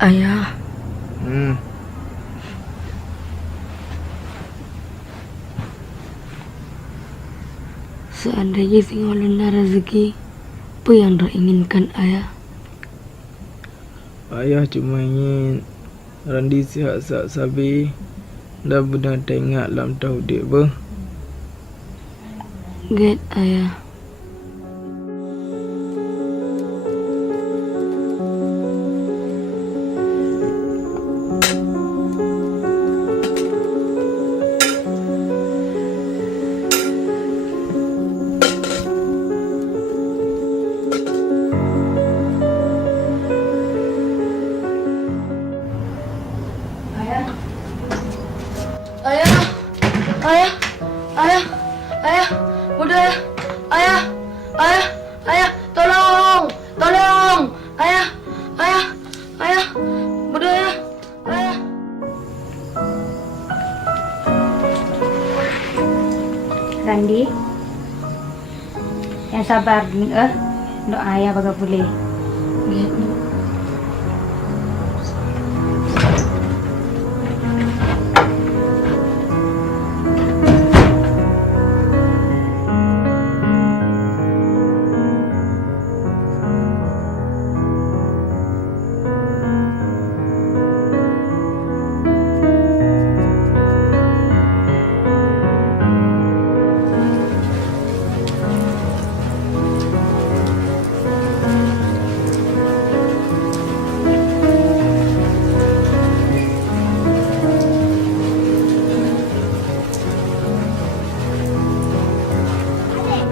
Ayah, seandainya sing ulun rezeki, apa yang inginkan ayah? Ayah cuma ingin Randi sihat-sihat sabi dan benar tengok dalam tahu dia ber. Get ayah. Ayah, ayah, ayah, ayah, udah ayah, ayah, ayah, tolong, tolong, ayah, ayah, ayah, udah ya, ayah. Randi, yang sabar doa ayah baga boleh.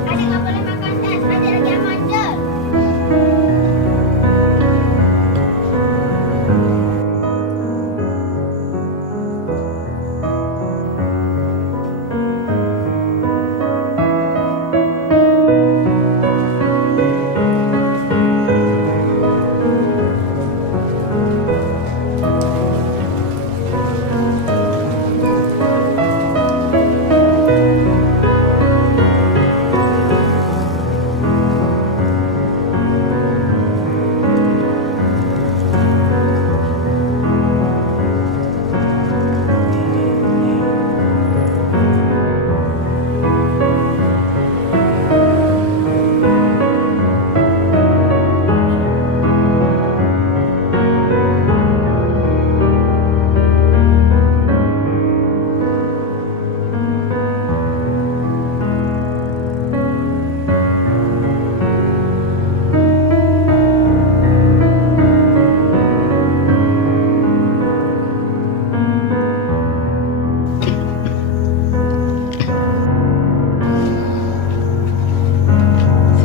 Adik nggak boleh makan es, adik lagi manjat.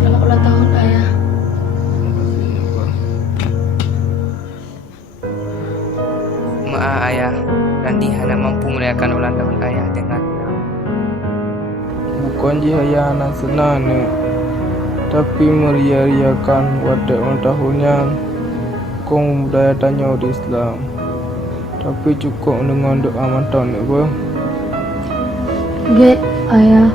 Selamat ulang tahun ayah. Maaf ayah, Randi hanya mampu merayakan ulang tahun ayah dengan Bukan je ayah anak senang ni, tapi meria-riakan wadah ulang tahun yang kong budaya tanya di Islam. Tapi cukup dengan doa mantap ni ber. Get ayah.